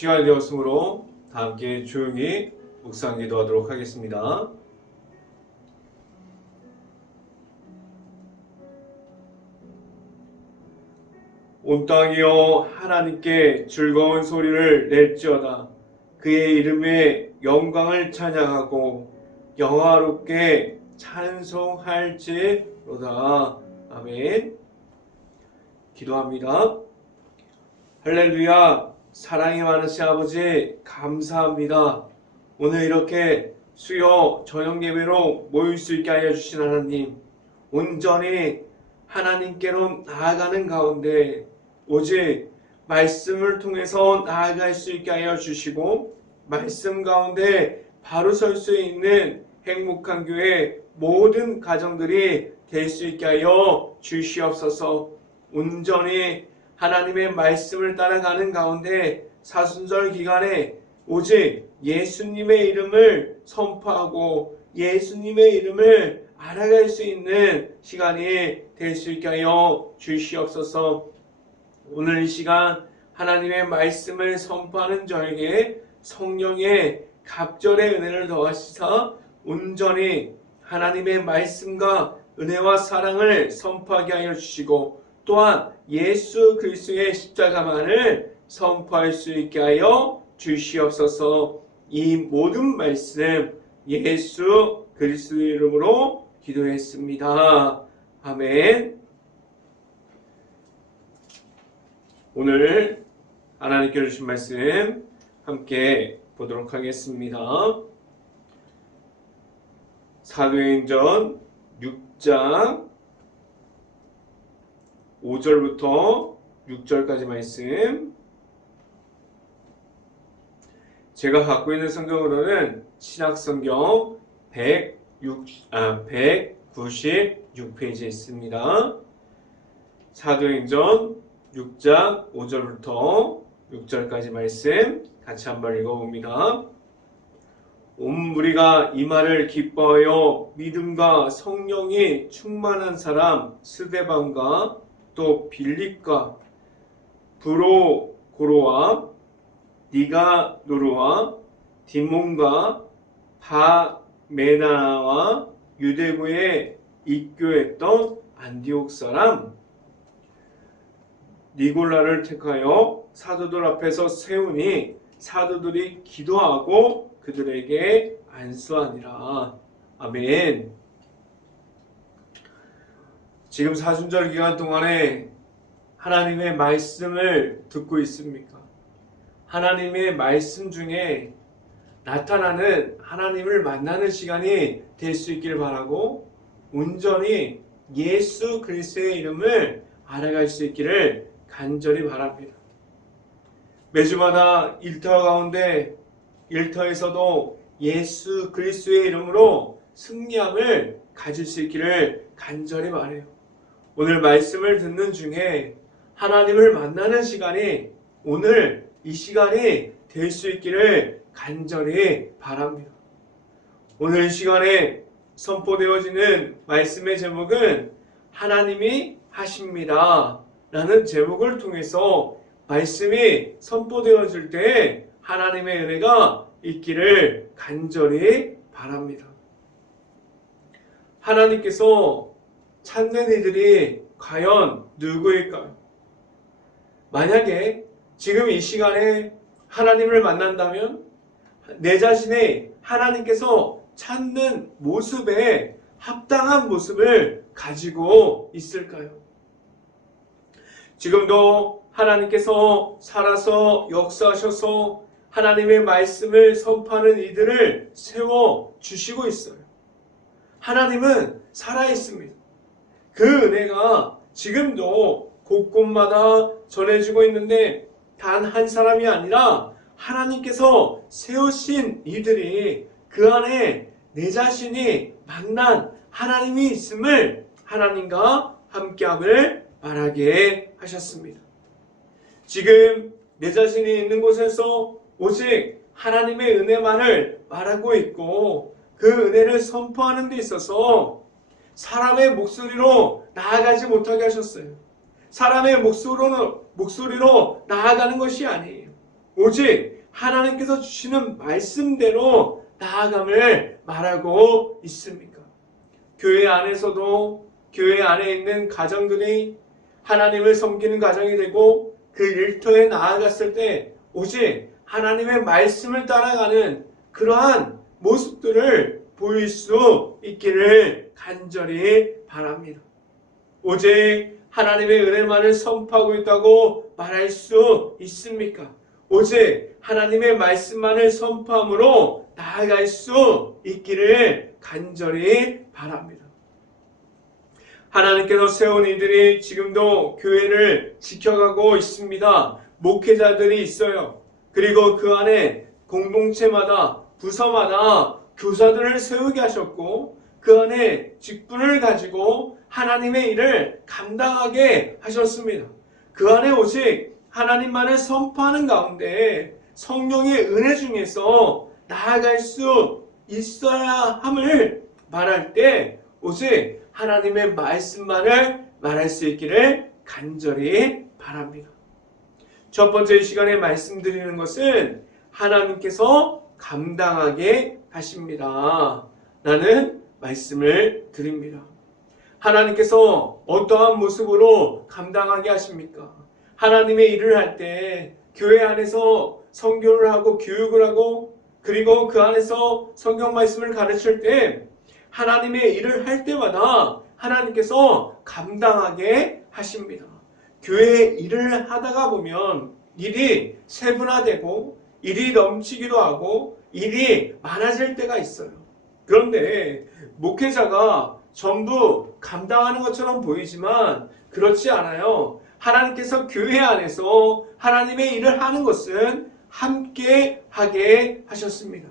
시간이 되었으므로 다 함께 조용히 묵상 기도하도록 하겠습니다. 온 땅이여 하나님께 즐거운 소리를 낼지어다. 그의 이름의 영광을 찬양하고 영화롭게 찬송할지로다. 아멘. 기도합니다. 할렐루야. 사랑이 많으신 아버지 감사합니다. 오늘 이렇게 수요 저녁 예배로 모일 수 있게 하여 주신 하나님, 온전히 하나님께로 나아가는 가운데 오직 말씀을 통해서 나아갈 수 있게 하여 주시고, 말씀 가운데 바로 설 수 있는 행복한 교회 모든 가정들이 될 수 있게 하여 주시옵소서. 온전히 하나님의 말씀을 따라가는 가운데 사순절 기간에 오직 예수님의 이름을 선포하고 예수님의 이름을 알아갈 수 있는 시간이 될 수 있게 하여 주시옵소서. 오늘 이 시간 하나님의 말씀을 선포하는 저에게 성령의 갑절의 은혜를 더하시사 온전히 하나님의 말씀과 은혜와 사랑을 선포하게 하여 주시고, 또한 예수 그리스도의 십자가만을 선포할 수 있게 하여 주시옵소서. 이 모든 말씀 예수 그리스도의 이름으로 기도했습니다. 아멘. 오늘 하나님께 주신 말씀 함께 보도록 하겠습니다. 사도행전 6장 5절부터 6절까지 말씀, 제가 갖고 있는 성경으로는 신약성경 196페이지에 있습니다. 사도행전 6장 5절부터 6절까지 말씀 같이 한번 읽어봅니다. 온 무리가 이 말을 기뻐하여 믿음과 성령이 충만한 사람 스데반과 또 빌립과 브로고로와 니가노르와 디몬과 바메나와 유대부에 입교했던 안디옥 사람 니골라를 택하여 사도들 앞에서 세우니 사도들이 기도하고 그들에게 안수하니라. 아멘. 지금 사순절 기간 동안에 하나님의 말씀을 듣고 있습니까? 하나님의 말씀 중에 나타나는 하나님을 만나는 시간이 될 수 있길 바라고, 온전히 예수 그리스도의 이름을 알아갈 수 있기를 간절히 바랍니다. 매주마다 일터 가운데 일터에서도 예수 그리스도의 이름으로 승리함을 가질 수 있기를 간절히 바라요. 오늘 말씀을 듣는 중에 하나님을 만나는 시간이 오늘 이 시간이 될 수 있기를 간절히 바랍니다. 오늘 이 시간에 선포되어지는 말씀의 제목은 하나님이 하십니다 라는 제목을 통해서 말씀이 선포되어질 때 하나님의 은혜가 있기를 간절히 바랍니다. 하나님께서 찾는 이들이 과연 누구일까요? 만약에 지금 이 시간에 하나님을 만난다면 내 자신의 하나님께서 찾는 모습에 합당한 모습을 가지고 있을까요? 지금도 하나님께서 살아서 역사하셔서 하나님의 말씀을 선포하는 이들을 세워주시고 있어요. 하나님은 살아있습니다. 그 은혜가 지금도 곳곳마다 전해지고 있는데 단 한 사람이 아니라 하나님께서 세우신 이들이 그 안에 내 자신이 만난 하나님이 있음을 하나님과 함께함을 말하게 하셨습니다. 지금 내 자신이 있는 곳에서 오직 하나님의 은혜만을 말하고 있고 그 은혜를 선포하는 데 있어서 사람의 목소리로 나아가지 못하게 하셨어요. 사람의 목소리로 나아가는 것이 아니에요. 오직 하나님께서 주시는 말씀대로 나아감을 말하고 있습니까? 교회 안에서도 교회 안에 있는 가정들이 하나님을 섬기는 가정이 되고 그 일터에 나아갔을 때 오직 하나님의 말씀을 따라가는 그러한 모습들을 보일 수 있기를 간절히 바랍니다. 오직 하나님의 은혜만을 선포하고 있다고 말할 수 있습니까? 오직 하나님의 말씀만을 선포함으로 나아갈 수 있기를 간절히 바랍니다. 하나님께서 세운 이들이 지금도 교회를 지켜가고 있습니다. 목회자들이 있어요. 그리고 그 안에 공동체마다 부서마다 교사들을 세우게 하셨고 그 안에 직분을 가지고 하나님의 일을 감당하게 하셨습니다. 그 안에 오직 하나님만을 선포하는 가운데 성령의 은혜 중에서 나아갈 수 있어야 함을 말할 때 오직 하나님의 말씀만을 말할 수 있기를 간절히 바랍니다. 첫 번째 이 시간에 말씀드리는 것은 하나님께서 감당하게 하십니다. 라는 말씀을 드립니다. 하나님께서 어떠한 모습으로 감당하게 하십니까? 하나님의 일을 할 때 교회 안에서 선교를 하고 교육을 하고 그리고 그 안에서 성경 말씀을 가르칠 때 하나님의 일을 할 때마다 하나님께서 감당하게 하십니다. 교회 일을 하다가 보면 일이 세분화되고 일이 넘치기도 하고 일이 많아질 때가 있어요. 그런데 목회자가 전부 감당하는 것처럼 보이지만 그렇지 않아요. 하나님께서 교회 안에서 하나님의 일을 하는 것은 함께 하게 하셨습니다.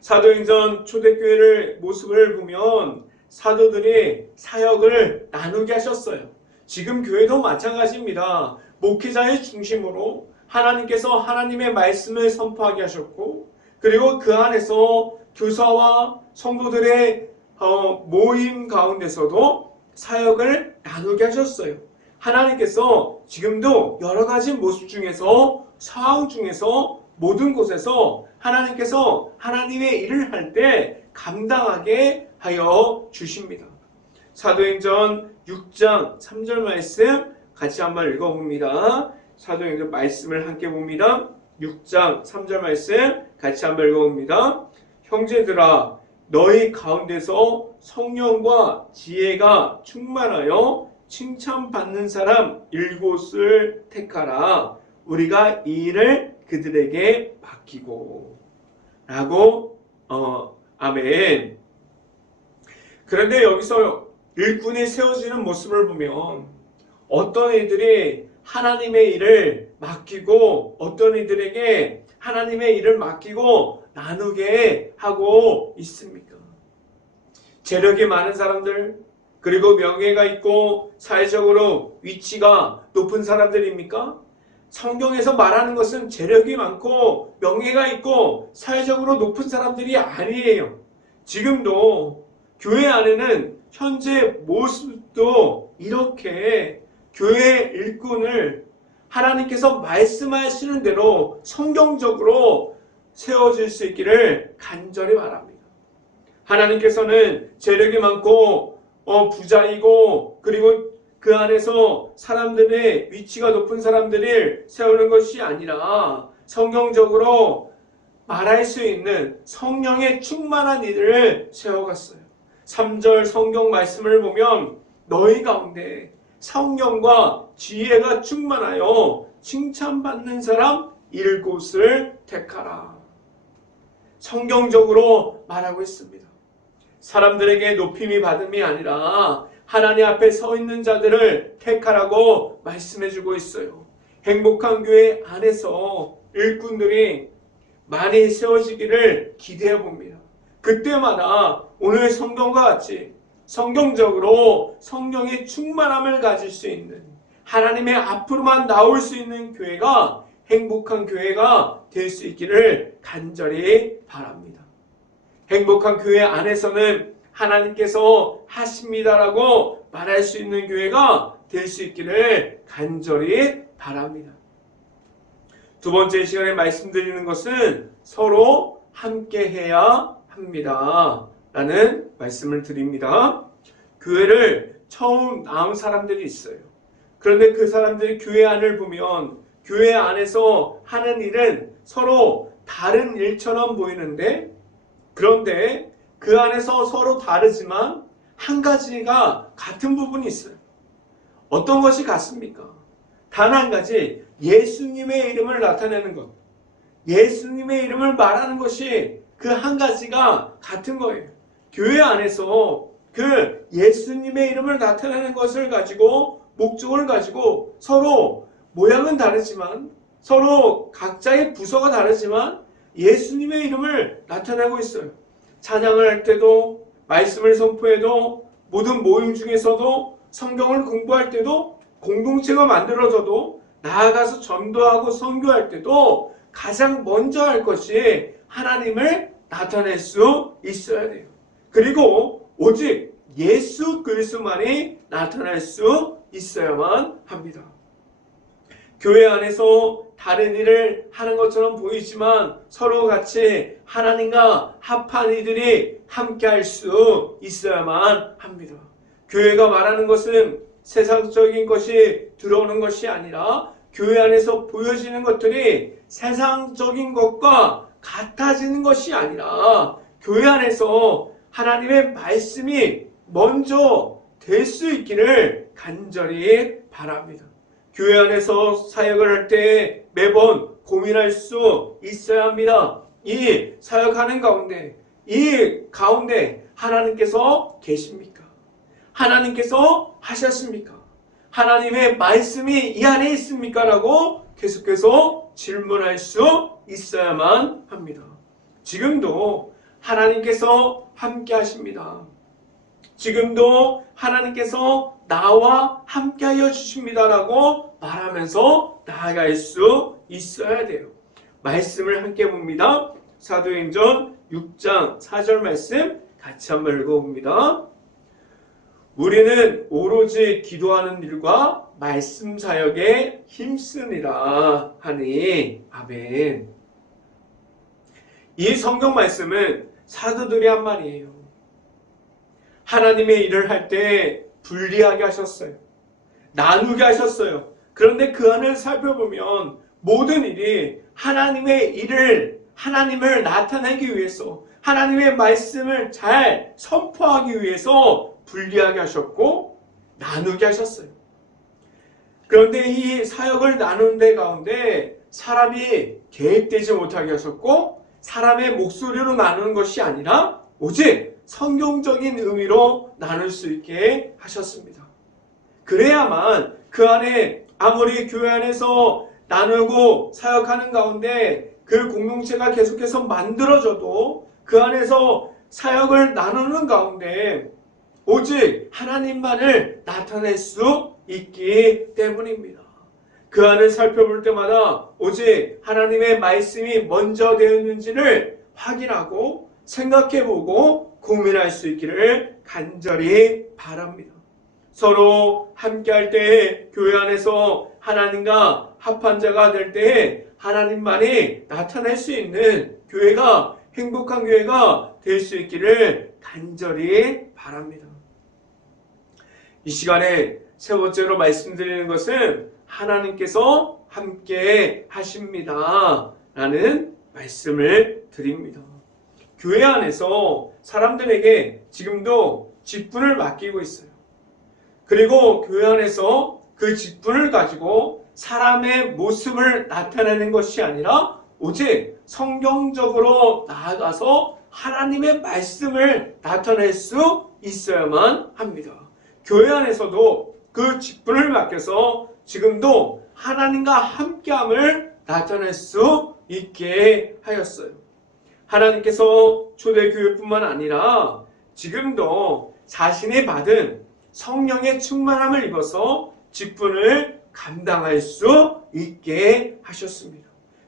사도행전 초대교회를 모습을 보면 사도들이 사역을 나누게 하셨어요. 지금 교회도 마찬가지입니다. 목회자의 중심으로 하나님께서 하나님의 말씀을 선포하게 하셨고 그리고 그 안에서 교사와 성도들의 모임 가운데서도 사역을 나누게 하셨어요. 하나님께서 지금도 여러 가지 모습 중에서 상황 중에서 모든 곳에서 하나님께서 하나님의 일을 할 때 감당하게 하여 주십니다. 사도행전 6장 3절 말씀 같이 한번 읽어봅니다. 사도행전 말씀을 함께 봅니다. 6장 3절 말씀 같이 한번 읽어봅니다. 형제들아 너희 가운데서 성령과 지혜가 충만하여 칭찬받는 사람 7을 택하라. 우리가 이 일을 그들에게 맡기고 라고 아멘. 그런데 여기서 일꾼이 세워지는 모습을 보면 어떤 이들이 하나님의 일을 맡기고 어떤 이들에게 하나님의 일을 맡기고 나누게 하고 있습니까? 재력이 많은 사람들 그리고 명예가 있고 사회적으로 위치가 높은 사람들입니까? 성경에서 말하는 것은 재력이 많고 명예가 있고 사회적으로 높은 사람들이 아니에요. 지금도 교회 안에는 현재 모습도 이렇게 교회 일꾼을 하나님께서 말씀하시는 대로 성경적으로 세워질 수 있기를 간절히 바랍니다. 하나님께서는 재력이 많고 부자이고 그리고 그 안에서 사람들의 위치가 높은 사람들을 세우는 것이 아니라 성경적으로 말할 수 있는 성령의 충만한 이들을 세워갔어요. 3절 성경 말씀을 보면 너희 가운데 성령과 지혜가 충만하여 칭찬받는 사람 7을 택하라. 성경적으로 말하고 있습니다. 사람들에게 높임이 받음이 아니라 하나님 앞에 서 있는 자들을 택하라고 말씀해주고 있어요. 행복한 교회 안에서 일꾼들이 많이 세워지기를 기대해 봅니다. 그때마다 오늘 성경과 같이 성경적으로 성령의 충만함을 가질 수 있는 하나님의 앞으로만 나올 수 있는 교회가 행복한 교회가 될 수 있기를 간절히 바랍니다. 행복한 교회 안에서는 하나님께서 하십니다라고 말할 수 있는 교회가 될 수 있기를 간절히 바랍니다. 두 번째 시간에 말씀드리는 것은 서로 함께 해야 합니다. 라는 말씀을 드립니다. 교회를 처음 나온 사람들이 있어요. 그런데 그 사람들이 교회 안을 보면 교회 안에서 하는 일은 서로 다른 일처럼 보이는데, 그런데 그 안에서 서로 다르지만 한 가지가 같은 부분이 있어요. 어떤 것이 같습니까? 단 한 가지, 예수님의 이름을 나타내는 것. 예수님의 이름을 말하는 것이 그 한 가지가 같은 거예요. 교회 안에서 그 예수님의 이름을 나타내는 것을 가지고, 목적을 가지고 서로 모양은 다르지만, 서로 각자의 부서가 다르지만 예수님의 이름을 나타내고 있어요. 찬양을 할 때도, 말씀을 선포해도, 모든 모임 중에서도, 성경을 공부할 때도, 공동체가 만들어져도, 나아가서 전도하고 선교할 때도 가장 먼저 할 것이 하나님을 나타낼 수 있어야 돼요. 그리고 오직 예수 그리스도만이 나타날 수 있어야만 합니다. 교회 안에서 다른 일을 하는 것처럼 보이지만 서로 같이 하나님과 합한 이들이 함께 할 수 있어야만 합니다. 교회가 말하는 것은 세상적인 것이 들어오는 것이 아니라 교회 안에서 보여지는 것들이 세상적인 것과 같아지는 것이 아니라 교회 안에서 하나님의 말씀이 먼저 될 수 있기를 간절히 바랍니다. 교회 안에서 사역을 할 때 매번 고민할 수 있어야 합니다. 이 사역하는 가운데, 이 가운데 하나님께서 계십니까? 하나님께서 하셨습니까? 하나님의 말씀이 이 안에 있습니까? 라고 계속해서 질문할 수 있어야만 합니다. 지금도 하나님께서 함께 하십니다. 지금도 하나님께서 나와 함께 하여 주십니다라고 말하면서 나아갈 수 있어야 돼요. 말씀을 함께 봅니다. 사도행전 6장 4절 말씀 같이 한번 읽어봅니다. 우리는 오로지 기도하는 일과 말씀 사역에 힘쓰니라 하니 아멘. 이 성경 말씀은 사도들이 한 말이에요. 하나님의 일을 할 때 분리하게 하셨어요. 나누게 하셨어요. 그런데 그 안을 살펴보면 모든 일이 하나님의 일을, 하나님을 나타내기 위해서, 하나님의 말씀을 잘 선포하기 위해서 분리하게 하셨고 나누게 하셨어요. 그런데 이 사역을 나눈 데 가운데 사람이 개입되지 못하게 하셨고, 사람의 목소리로 나누는 것이 아니라 오직 성경적인 의미로 나눌 수 있게 하셨습니다. 그래야만 그 안에 아무리 교회 안에서 나누고 사역하는 가운데 그 공동체가 계속해서 만들어져도 그 안에서 사역을 나누는 가운데 오직 하나님만을 나타낼 수 있기 때문입니다. 그 안을 살펴볼 때마다 오직 하나님의 말씀이 먼저 되어 있는지를 확인하고 생각해보고 고민할 수 있기를 간절히 바랍니다. 서로 함께할 때 교회 안에서 하나님과 합한 자가 될 때 하나님만이 나타낼 수 있는 교회가, 행복한 교회가 될 수 있기를 간절히 바랍니다. 이 시간에 세 번째로 말씀드리는 것은 하나님께서 함께 하십니다 라는 말씀을 드립니다. 교회 안에서 사람들에게 지금도 직분을 맡기고 있어요. 그리고 교회 안에서 그 직분을 가지고 사람의 모습을 나타내는 것이 아니라 오직 성경적으로 나아가서 하나님의 말씀을 나타낼 수 있어야만 합니다. 교회 안에서도 그 직분을 맡겨서 지금도 하나님과 함께함을 나타낼 수 있게 하였어요. 하나님께서 초대교회뿐만 아니라 지금도 자신이 받은 성령의 충만함을 입어서 직분을 감당할 수 있게 하셨습니다.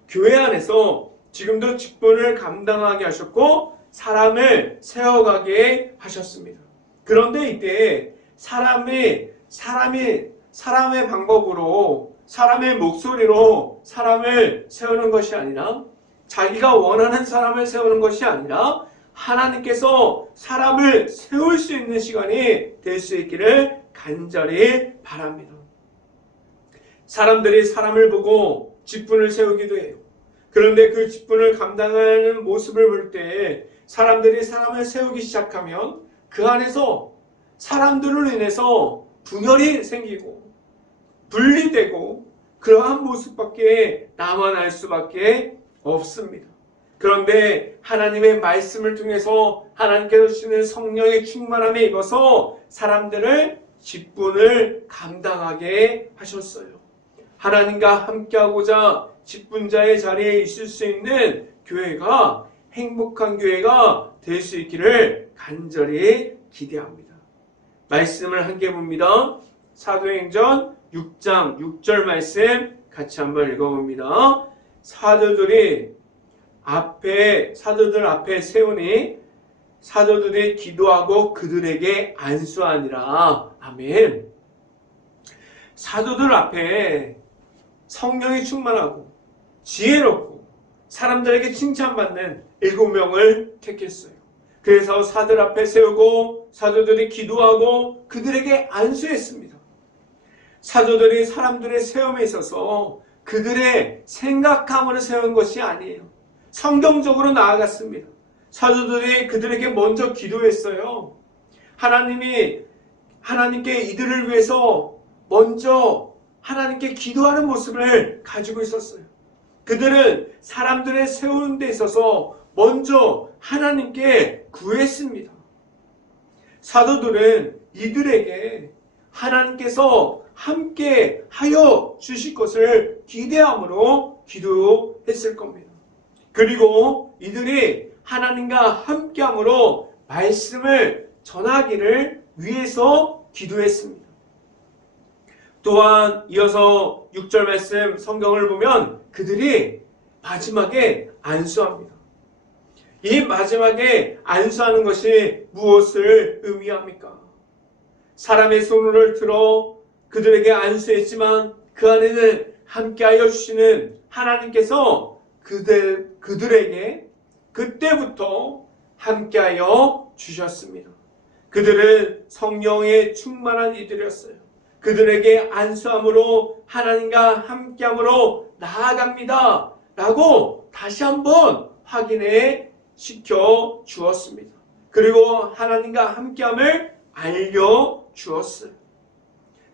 교회 안에서 지금도 직분을 감당하게 하셨고 사람을 세워가게 하셨습니다. 그런데 이때 사람의 방법으로 사람의 목소리로 사람을 세우는 것이 아니라 자기가 원하는 사람을 세우는 것이 아니라 하나님께서 사람을 세울 수 있는 시간이 될 수 있기를 간절히 바랍니다. 사람들이 사람을 보고 직분을 세우기도 해요. 그런데 그 직분을 감당하는 모습을 볼 때 사람들이 사람을 세우기 시작하면 그 안에서 사람들로 인해서 분열이 생기고 분리되고 그러한 모습밖에 남아날 수밖에 없습니다. 그런데 하나님의 말씀을 통해서 하나님께서 주시는 성령의 충만함에 입어서 사람들을 직분을 감당하게 하셨어요. 하나님과 함께하고자 직분자의 자리에 있을 수 있는 교회가 행복한 교회가 될 수 있기를 간절히 기대합니다. 말씀을 함께 봅니다. 사도행전 6장 6절 말씀 같이 한번 읽어봅니다. 사도들 앞에 세우니 사도들이 기도하고 그들에게 안수하니라. 아멘. 사도들 앞에 성령이 충만하고 지혜롭고 사람들에게 칭찬받는 7명을 택했어요. 그래서 사도들 앞에 세우고 사도들이 기도하고 그들에게 안수했습니다. 사도들이 사람들의 세움에 있어서 그들의 생각함으로 세운 것이 아니에요. 성경적으로 나아갔습니다. 사도들이 그들에게 먼저 기도했어요. 하나님께 이들을 위해서 먼저 하나님께 기도하는 모습을 가지고 있었어요. 그들은 사람들의 세우는 데 있어서 먼저 하나님께 구했습니다. 사도들은 이들에게 하나님께서 함께 하여 주실 것을 기대함으로 기도했을 겁니다. 그리고 이들이 하나님과 함께함으로 말씀을 전하기를 위해서 기도했습니다. 또한 이어서 6절 말씀 성경을 보면 그들이 마지막에 안수합니다. 이 마지막에 안수하는 것이 무엇을 의미합니까? 사람의 손을 들어 그들에게 안수했지만 그 안에는 함께하여 주시는 하나님께서 그들에게 그때부터 함께하여 주셨습니다. 그들은 성령에 충만한 이들이었어요. 그들에게 안수함으로 하나님과 함께함으로 나아갑니다 라고 다시 한번 확인해 시켜 주었습니다. 그리고 하나님과 함께함을 알려주었어요.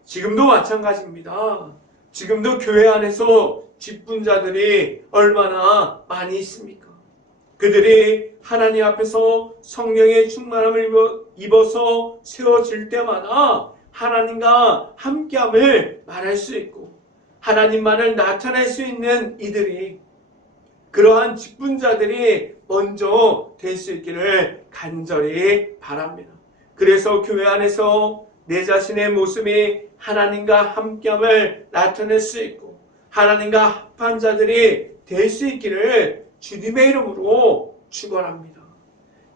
지금도 마찬가지입니다. 지금도 교회 안에서 직분자들이 얼마나 많이 있습니까? 그들이 하나님 앞에서 성령의 충만함을 입어서 세워질 때마다 하나님과 함께함을 말할 수 있고 하나님만을 나타낼 수 있는 이들이 그러한 직분자들이 먼저 될 수 있기를 간절히 바랍니다. 그래서 교회 안에서 내 자신의 모습이 하나님과 함께함을 나타낼 수 있고 하나님과 합한 자들이 될 수 있기를 주님의 이름으로 축원합니다.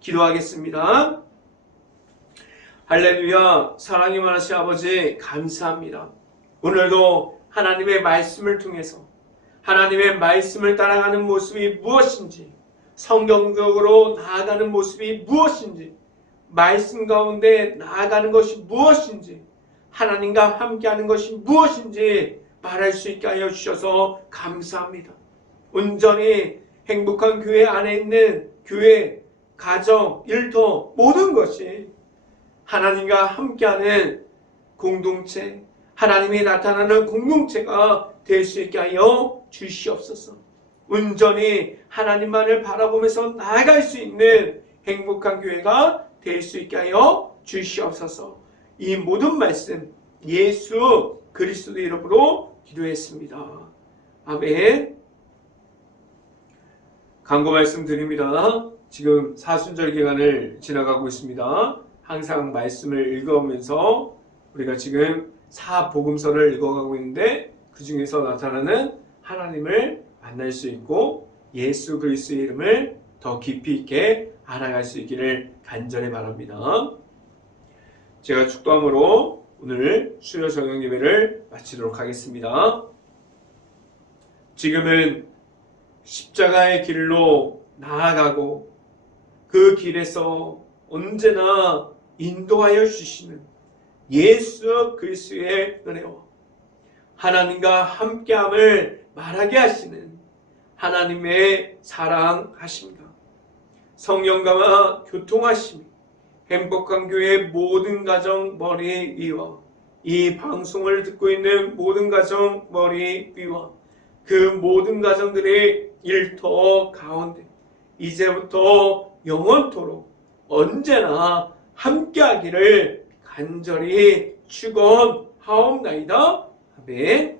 기도하겠습니다. 할렐루야. 사랑이 많으신 아버지 감사합니다. 오늘도 하나님의 말씀을 통해서 하나님의 말씀을 따라가는 모습이 무엇인지 성경적으로 나아가는 모습이 무엇인지 말씀 가운데 나아가는 것이 무엇인지 하나님과 함께하는 것이 무엇인지 말할 수 있게 하여 주셔서 감사합니다. 온전히 행복한 교회 안에 있는 교회, 가정, 일터 모든 것이 하나님과 함께하는 공동체, 하나님이 나타나는 공동체가 될 수 있게 하여 주시옵소서. 온전히 하나님만을 바라보면서 나아갈 수 있는 행복한 교회가 될 수 있게 하여 주시옵소서. 이 모든 말씀 예수 그리스도 이름으로 기도했습니다. 아멘. 간구 말씀 드립니다. 지금 사순절 기간을 지나가고 있습니다. 항상 말씀을 읽어오면서 우리가 지금 사복음서를 읽어가고 있는데 그 중에서 나타나는 하나님을 만날 수 있고 예수 그리스도의 이름을 더 깊이 있게 알아갈 수 있기를 간절히 바랍니다. 제가 축도함으로 오늘 수요 정령 예배를 마치도록 하겠습니다. 지금은 십자가의 길로 나아가고 그 길에서 언제나 인도하여 주시는 예수 그리스도의 은혜와 하나님과 함께함을 말하게 하시는 하나님의 사랑하십니다. 성령과 교통하심이 행복한 교회 모든 가정 머리 위와 이 방송을 듣고 있는 모든 가정 머리 위와 그 모든 가정들의 일터 가운데 이제부터 영원토록 언제나 함께하기를 간절히 축원하옵나이다. 아멘.